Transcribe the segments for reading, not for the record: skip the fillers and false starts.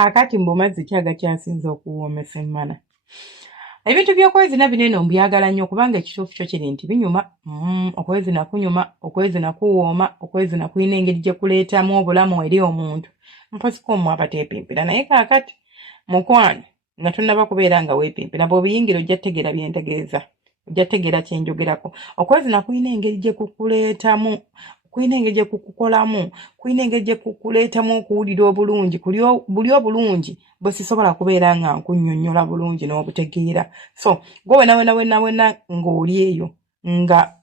Kaakati mbu mazzi ki agakyasinza okuwoomesa emmana? Ebintu by'okwezina bino eno mbyagala nnyo kubanga ekituufu kyo kiri nti binyuma. Okwezina kunyuma, okwezina kuwooma, okwezina kulina engeri gye kuleetamu obulamu eri omuntu. Mpoziko mmwe abateepimpira naye kaakati mukwano nga tonnaba kubeera nga weepimpira bw'obiyingira ojja tegeera bye ntegeeza, ojja tegeera kye njogerako. Okwezina kulina engeri gye kukuleetamu, kulina engeri gye kukukolamu, kulina engeri gye kukuleetamu okuwulira obulungi, buli obulungi bwe sisobola kubeera nga nkunnyonnyola bulungi n'obutegeera. So gwe wena ng'oli eyo nga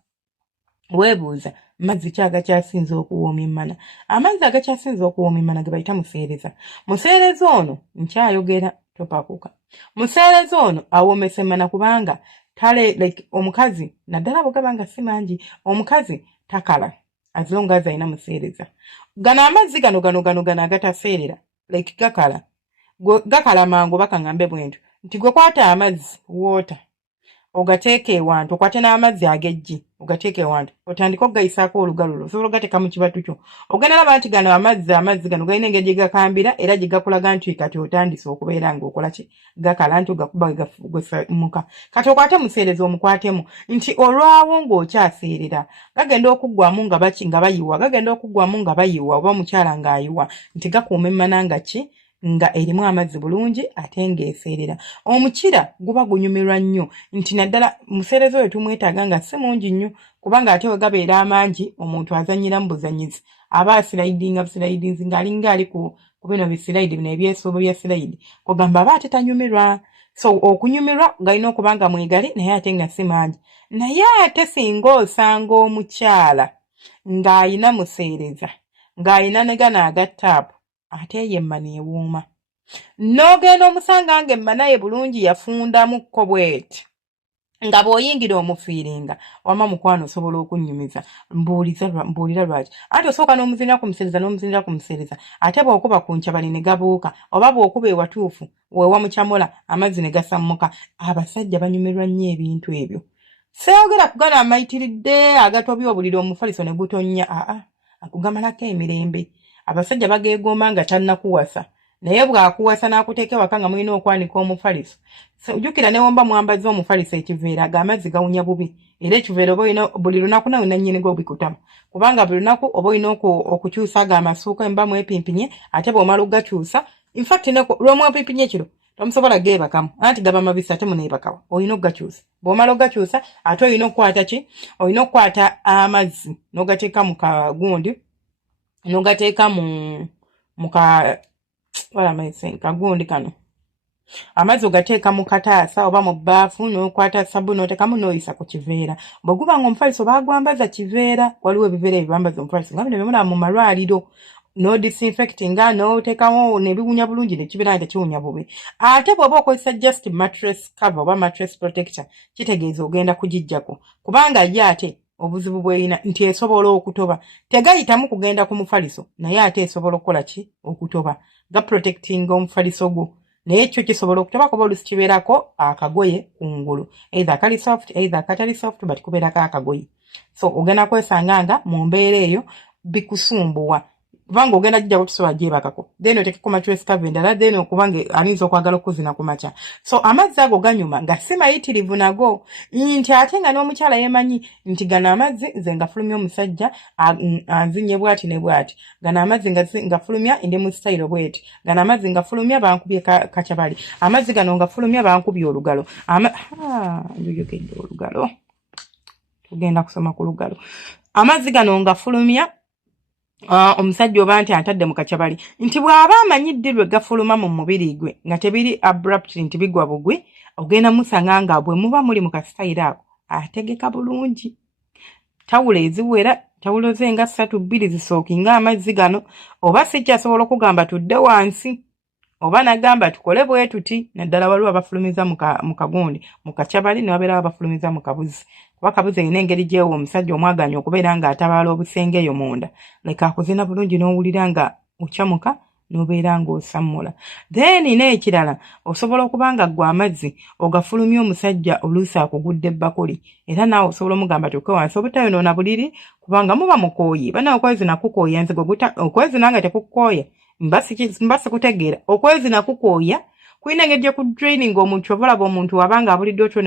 weebuuza mazzi ki agakyasinza okuwooma emmana? Amazzi agakyasinza okuwooma emmana ge bayita museereza. Museereza ono nkyayogera topakuka. Museereza ono awoomesa emmana kubanga omukazi naddala bw'ogaba nga si mangi, omukazi takala as long as alina museereza. Gano amazzi gano agataseerera gakala mangu bakaŋŋambe bwentyo nti gwe kwata amazzi water ogateeka ewantu, okwate n'amazzi ag'eggi ogateeka ewantu, otandika okugayisaako olugalo lwo, osobola ogateeka mu kibatu kyo. Ogenda laba nti gano amazzi gano galina engeri gye gakambira era gye gakulaga nti kati otandise okubeera ng'okola ki, gakala nti ogakuba gafumuka. Kati okwate museereza omukwatemu nti olwawo ng'okyaseerera gagenda okuggwamu nga bayiwa, gagenda okuggwamu nga bayiwa oba mukyala ng'ayiwa nti gakuuma emmana nga ki, nga erimu amazzi bulungi ate ng'eseerera. Omukira guba gunyumirwa nnyo nti naddala museereza oyo tumwetaaga nga si mungi nnyo kubanga ate we gabeera amangi omuntu azannyira mu buzanyizi aba busirayidinzi ng'alinga ali ku bino bisirayidi bino ebyesuubo bya sirayidi kugamba aba ate tanyumirwa. So okunyumirwa galina okuba nga mwegali naye ate nga si mangi. Naye ate singa osanga omukyala ng'ayina museereza ng'ayina ne gano agattaapu ate ye emmana ewooma. N'ogenda omusanga nga emmana ye bulungi yafundamukko bw'eti nga bw'oyingira omufiiringa wama mukwano osobola okunnyumiza. Mbuulira lwaki. Anti osooka n'omuzinira ku museereza ate bw'okuba ku ncabali ne gabuuka oba bw'okuba ewatuufu weewa mukyamula amazzi ne gasammuka. Abasajja banyumirwa nnyo ebintu ebyo. Seeyogera ku gano amayitiridde agatobya obuliri omufaliso ne gutonnya, akugamalako emirembe. Abasajja bageegomba nga tannakuwasa naye bw'akuwasa n'akuteeka ewaka nga mulina okwanika omufaliso. Jjukira ne womba mwambaza omufaliso ekiveera amazzi gawunya bubi era ekiveera oba olina buli lunaku nawe nannyinigo obikutama kubanga buli lunaku oba olina okukyusa ago amasuuka emba mwepimpinye ate bw'omala okugakyusa infact lw'omwepimpinye ekiro tomusobola geebakamu anti gaba mabisi ate muneebakawa olina okugakyusa. Bw'omala okugakyusa ate olina okukwata ki, olina okukwata amazzi n'ogateeka mu kagundi n'ogateeka mu kagundi kano. Amazzi ogateeka mu kataasa oba mu bbaafu n'okwata sabbuuni n'oteekamu n'oyisa ku kiveera. Bwe guba nga omufaliso baagwambaza kiveera, waliwo ebiveera ebibambaza omufaliso nga bino byemulaba mu malwaliro, n'odisinfectinga n'oteekamu nebiwunya bulungi nekibeera nga tekiwunya bubi. Ate bw'oba okozesa just mattress cover oba mattress protector kitegeeza ogenda kugijjako kubanga ye ate obuzibu bw'erina nti esobola okutoba. Tegayitamu kugenda ku mufaliso naye ate esobola okukola ki, okutoba. Gaprotectinga omufaliso gwo naye ekyo kisobola okutoba kuba oluusi kibeerako akagoye kungulu either akali soft either akatali soft but kubeerako akagoye. So ogenda kwesanga nga mu mbeera eyo bikusumbuwa kubanga ogenda jjja kutusobola gyebakako then oteekeko mattress cover endala then okubanga aninza okwagala okuzina ku makya. So amazzi ago ganyuma nga si mayitirivu nago nti ate nga n'omukyala yemanyi nti gano amazzi nze ngafulumya omusajja anzinye bwati ne bwati, gano amazzi ngafulumya ndi mu style bweti, gano amazzi ngafulumya bankubye kakyabali, amazzi gano ngafulumya bankubye olugalo. Njojokedde olugalo tugenda kusoma ku lugalo. Amazzi gano ngafulumya omusajja oba nti atadde mu kakyabali nti bw'aba amanyidde lwe gafuluma mu mubiri gwe nga tebiri abruptly nti bigwa bugwi, ogenda musanga nga bwe muba muli mu kasitayiro ako ategeka bulungi. Tawulo eziwera, tawulo ze nga 3-2 zisookinga amazzi gano, oba sijja asobola okugamba tudde wansi oba nagamba tukole bwe tuti. Naddala waliwo abafulumiza mu kagundi mu kakyabali ne wabeerawo abafulumiza mu kabuzi kuba kabuzi erina engeri gyewo omusajja omwaganya okubeera nga atabaala obusenge eyo munda leka akuzina bulungi n'owulira nga okyamuka n'obeera ng'osammula. Then n'ekirala osobola okuba nga ggwe amazzi ogafulumya omusajja oluusi akugudde ebbakuli era naawe osobola omugamba tukke wansi obutayonoona buliri kubanga muba mukooye. Banawe okwezina kukooya nze okwezina nga tekukukooya mbasi kutegeera okwezi nakukooya kulina engeri ku training omuntu ovalaba omuntu wabanga abulidde otyo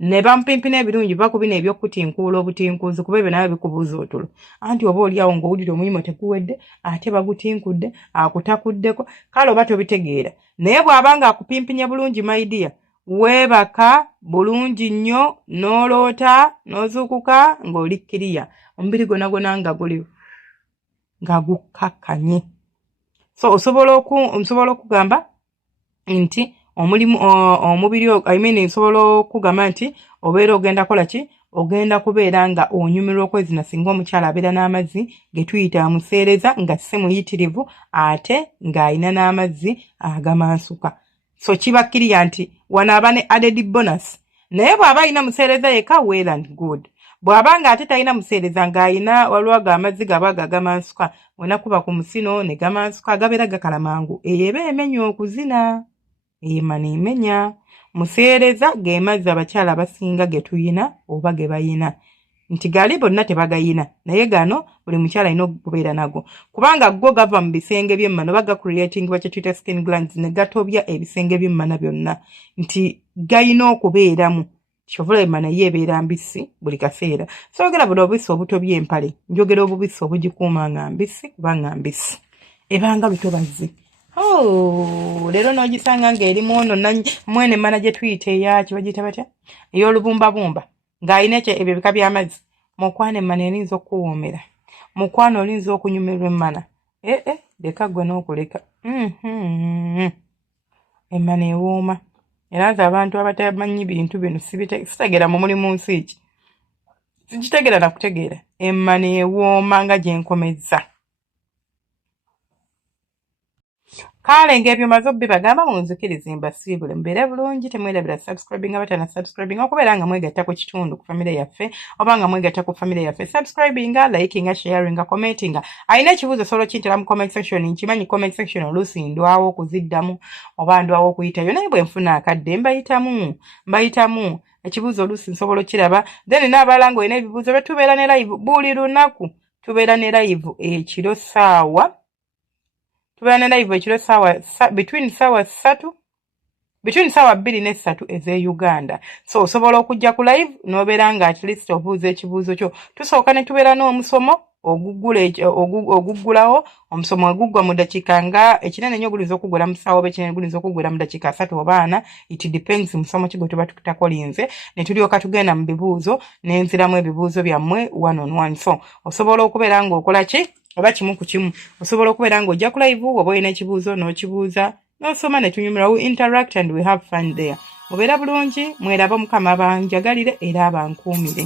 ne bamupimpina ebirungi bakubina ebyokutinkuula obutinkuuzi kuba ebyo nabyo bikubuuza otulo anti oba oliawo ng'owulira omulimo teguwedde ate bagutinkudde akutakuddeko kale oba tobitegeera naye bw'abanga akupimpinye bulungi maidiya weebaka bulungi nnyo n'oloota n'ozuukuka ng'oli kkiriya omubiri gwonna nga guli nga gukkakanye so osobola okugamba nti omubiri nsobola okugamba nti obeera ogenda kola ki ogenda kubeera nga onyumirwa okwezina singa omukyala abeera n'amazzi ge tuyita amuseereza nga si muyitirivu ate ng'alina n'amazzi agamansuka so kiba kkiriya nti wano aba ne added bonus naye bw'aba alina museereza yeka well and good bw'aba nga ate talina museereza ng'alina waliwo amazzi gaba agamansuka wenakuba ku musino ne gamansuka gabeera gakala mangu eyo eba emenya okuzina ema neemenya museereza ge mazzi abakyala abasinga ge tuyina oba ge bayina nti gali bonna tebagayina naye gano buli mukyala alina okubeera nago kubanga go gava mu bisenge by'emmano baga creating bakye tuyita skin glands ne gatobya ebisenge by'emmana byonna nti gayina okubeeramu kyovula emmana ye ebeera mbisi buli kaseera soogera buli obubisi obutobya empale njogera obubisi obugikuuma nga mbisi kuba nga mbisi ebanga lutobazi leero n'ogisanga ng'erimu ono mwene emmana gye tuyita eyaki bagiyita batya ey'olubumbabumba ng'alina ebyo bika by'amazzi mukwano emmana erinza okuwoomera mukwano olinza okunyumirwa emmana leka gwe n'okuleka emmana ewooma era nze abantu abatamanyi bintu bino sitegeera mu mulimu nsi ki sikitegeera nakutegeera emmana ewooma nga gye nkomezza kale ng'ebyo maze obbibagamba munzikirize mbasiibule mbeere bulungi temwerabira subscribing abatana subscribing okubeera nga mwegatta ku kitundu ku famire yaffe oba nga mwegatta ku famire yaffe subscribing liking sharing commenting alina ekibuuzo solo kintera mu comment section nkimanyi comment section oluusi ndwawo okuziddamu oba ndwawo okuyitayo naye bwe nfuna akadde mbayitamu ekibuuzo oluusi nsobola okiraba then n'abalala ng'olina ebibuuzo betubeera ne live buli lunaku tubeera ne live ekiro saawa tubeera ne live ekiro between saawa 2 ne 3 eze Uganda so osobola okujja ku live n'obeera nga at least obuuza ekibuuzo kyo tusooka ne tubeera n'omusomo oguggulawo omusomo oguggwa mu dakiika nga ekinene nnyo gulinza okuggwera mu ssaawa oba ekinene gulinza okuggwera mu dakiika 3 oba 4 it depends musomo ki gwe tuba tutakolinze ne tulyoka tugenda mu bibuuzo n'enziramu ebibuuzo byammwe one on one so osobola okubeera ng'okola ki oba kimu ku kimu osobola okubeera ng'ojja ku live oba olina ekibuuzo n'okibuuza n'osoma ne tunyumira we interact and we have fun there mubeera bulungi mweraba mukama abanjagalire era abankuumire